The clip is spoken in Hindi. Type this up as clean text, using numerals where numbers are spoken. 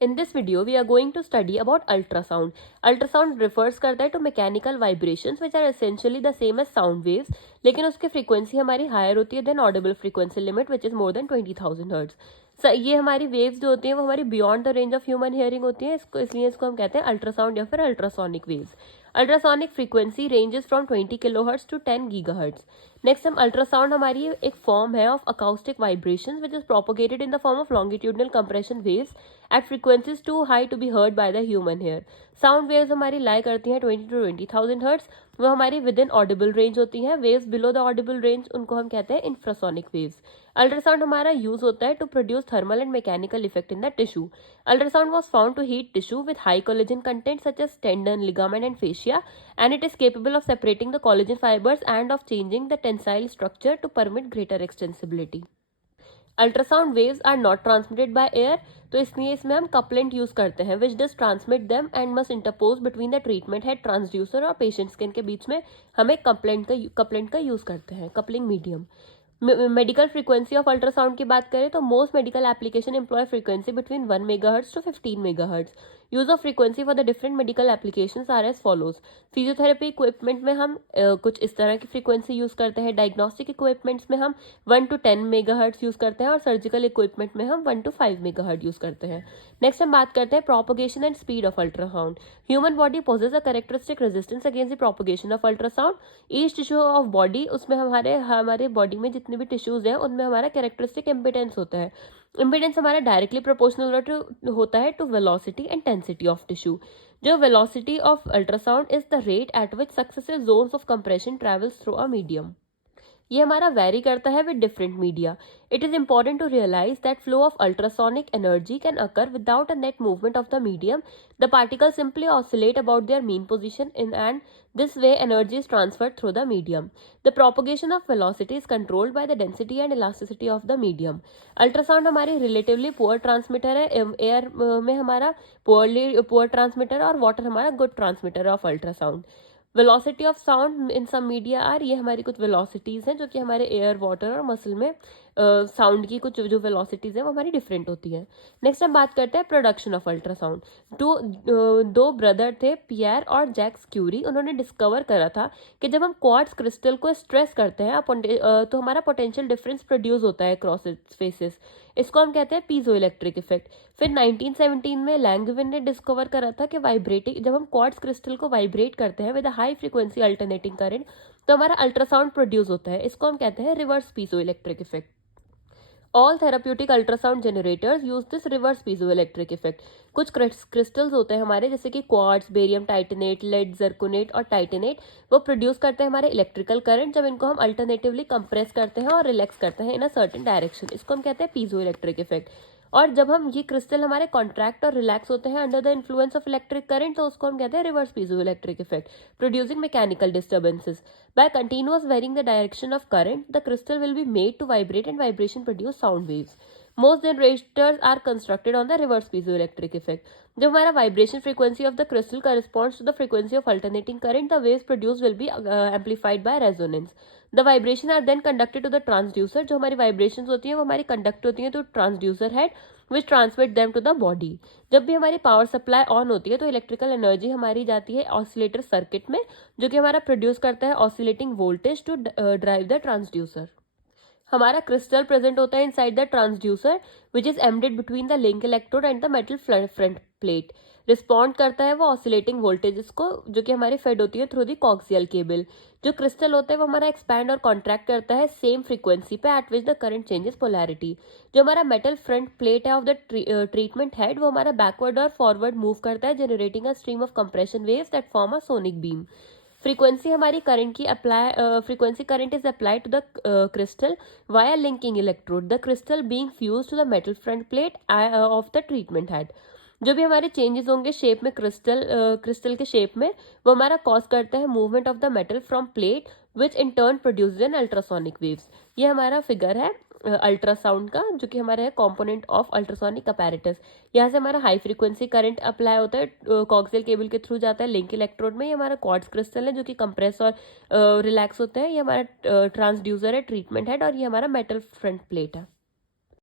In this video, we are going to study about ultrasound. Ultrasound refers करता है to mechanical vibrations which are essentially the same as sound waves, लेकिन उसकी frequency हमारी higher होती है than audible frequency limit which is more than 20,000 hertz. ये हमारी waves जो होती हैं वो हमारी beyond the range of human hearing होती हैं, इसको इसलिए इसको हम कहते हैं अल्ट्रासाउंड या फिर ultrasonic waves. Ultrasonic frequency ranges from 20 kilohertz to 10 gigahertz. Next हम अल्ट्रासाउंड हमारी एक फॉर्म है of acoustic vibrations which is propagated in the form of longitudinal compression waves at frequencies too high to be heard by the human ear. Sound waves हमारी लाई करती हैं 20 to 20,000 हर्ट्ज. वो हमारी विद इन ऑडिबल रेंज होती हैं. Waves below the audible range उनको हम कहते हैं इंफ्रासोनिक वेव्स. अल्ट्रासाउंड हमारा यूज होता है to produce thermal and mechanical effect in the tissue. Ultrasound was found to heat tissue with high collagen content such as tendon, ligament and fascia, and it is capable of separating the collagen fibers and of changing the tensile structure to permit greater extensibility. Ultrasound waves are not transmitted by air, तो इसलिए इसमें हम कपलेंट यूज करते हैं which does transmit them and must interpose between the treatment head, transducer और पेशेंट स्किन के बीच में हम एक कपलेंट का यूज करते हैं, coupling medium. Medical frequency of ultrasound की बात करें तो most medical application employ frequency between 1 megahertz to 15 megahertz. Use of frequency for the different medical applications are as follows. Physiotherapy equipment में हम कुछ इस तरह की फ्रीक्वेंसी यूज करते हैं. डायग्नोस्टिक इक्विपमेंट्स में हम 1 to 10 मेगाहर्ट्ज यूज करते हैं और सर्जिकल इक्विपमेंट में हम 1 to 5 मेगाहर्ट्ज यूज करते हैं. नेक्स्ट हम बात करते हैं propagation and speed of ultrasound. Human body poses a characteristic resistance against the propagation of ultrasound. Each tissue of body, उसमें हमारे बॉडी में जितने भी टिश्यूज हैं उनमें हमारा कैरेक्टरिस्टिक इम्पिडेंस होता है. इम्पिडेंस हमारा डायरेक्टली प्रोपोर्शनल होता है to velocity and density of tissue. जो velocity of ultrasound is the rate at which successive zones of compression travels through a medium. ये हमारा वेरी करता है with different media. It is important to realise that flow of ultrasonic energy can occur without a net movement of the medium. The particle simply oscillate about their mean position in and this way energy is transferred through the medium. The propagation of velocity is controlled by the density and elasticity of the medium. Ultrasound हमारी रिलेटिवली पुअर ट्रांसमीटर है. एयर में हमारा पुअर ट्रांसमीटर और वाटर हमारा good transmitter of ultrasound. Velocity of sound in some media are, ये हमारी कुछ वेलोसिटीज़ हैं जो कि हमारे एयर, वाटर और मसल में साउंड की कुछ जो वेलोसिटीज़ हैं वो हमारी डिफरेंट होती हैं. नेक्स्ट हम बात करते हैं प्रोडक्शन ऑफ अल्ट्रासाउंड. दो ब्रदर थे, पियर और जैक्स क्यूरी. उन्होंने डिस्कवर करा था कि जब हम क्वार्ट्ज क्रिस्टल को स्ट्रेस करते हैं तो हमारा पोटेंशियल डिफरेंस प्रोड्यूस होता है क्रॉस इट्स फेसेस. इसको हम कहते हैं पीजो इलेक्ट्रिक इफेक्ट. फिर 1917 में लैंगविन ने डिस्कवर करा था कि वाइब्रेटिंग, जब हम क्वार्ट्ज क्रिस्टल को वाइब्रेट करते हैं with high frequency alternating current तो हमारा अल्ट्रासाउंड प्रोड्यूस होता है. इसको हम कहते हैं reverse piezo electric effect. All therapeutic ultrasound generators use this reverse piezoelectric effect. कुछ क्रिस्टल्स होते हैं हमारे जैसे कि क्वार्ट्ज, बेरियम टाइटेनेट, लेड, जर्कोनेट और टाइटेनेट. वो प्रोड्यूस करते हैं हमारे इलेक्ट्रिकल करंट जब इनको हम अल्टरनेटिवली कंप्रेस करते हैं और रिलैक्स करते हैं इन अ सर्टेन डायरेक्शन. इसको हम कहते हैं पीजोइलेक्ट्रिक इफेक्ट. और जब हम ये क्रिस्टल हमारे कॉन्ट्रैक्ट और रिलैक्स होते हैं under the influence of electric current तो उसको हम कहते हैं reverse piezoelectric effect, producing mechanical disturbances. By continuous varying the direction of current, the crystal will be made to vibrate and vibration produce sound waves. Most generators are constructed on the reverse piezoelectric effect. जब हमारा vibration frequency of the crystal corresponds to the frequency of alternating current, the waves produced will be amplified by resonance. The vibration are then conducted to the transducer. जो हमारी vibrations होती हैं वो हमारी conduct होती हैं तो transducer head which transmit them to the body. जब भी हमारी पावर सप्लाई ऑन होती है तो इलेक्ट्रिकल एनर्जी हमारी जाती है ऑसिलेटर सर्किट में जो कि हमारा प्रोड्यूस करता है oscillating voltage to drive the transducer. हमारा क्रिस्टल प्रेजेंट होता है inside the transducer which is embedded between the link electrode and the metal front plate. Respond करता है वो ऑसिलेटिंग वोल्टेजेस को जो कि हमारी फेड होती है थ्रू द कॉक्सियल केबल. जो क्रिस्टल होता है वो हमारा एक्सपैंड और कॉन्ट्रैक्ट करता है सेम फ्रीक्वेंसी पे at which the current changes polarity. जो हमारा मेटल फ्रंट प्लेट है ऑफ द ट्रीटमेंट हेड वो हमारा बैकवर्ड और फॉरवर्ड मूव करता है generating a stream of compression waves that form a sonic beam. Frequency हमारी करंट की frequency current is applied to the crystal via linking electrode, the crystal being fuse to the metal front plate of the treatment head. जो भी हमारे चेंजेस होंगे शेप में क्रिस्टल के शेप में वो हमारा कॉज करता है movement of the metal from plate which in turn produce an ultrasonic waves. ये हमारा फिगर है अल्ट्रासाउंड का जो कि हमारा है कॉम्पोनेंट ऑफ अल्ट्रासोनिक अपैरेटस. यहाँ से हमारा हाई फ्रीक्वेंसी करंट अप्लाई होता है कॉक्सियल केबल के थ्रू जाता है लिंक इलेक्ट्रोड में. ये हमारा क्वार्ट्ज क्रिस्टल है जो कि कंप्रेस और रिलैक्स होते हैं. ये हमारा ट्रांसड्यूसर है ट्रीटमेंट हेड और ये हमारा मेटल फ्रंट प्लेट है.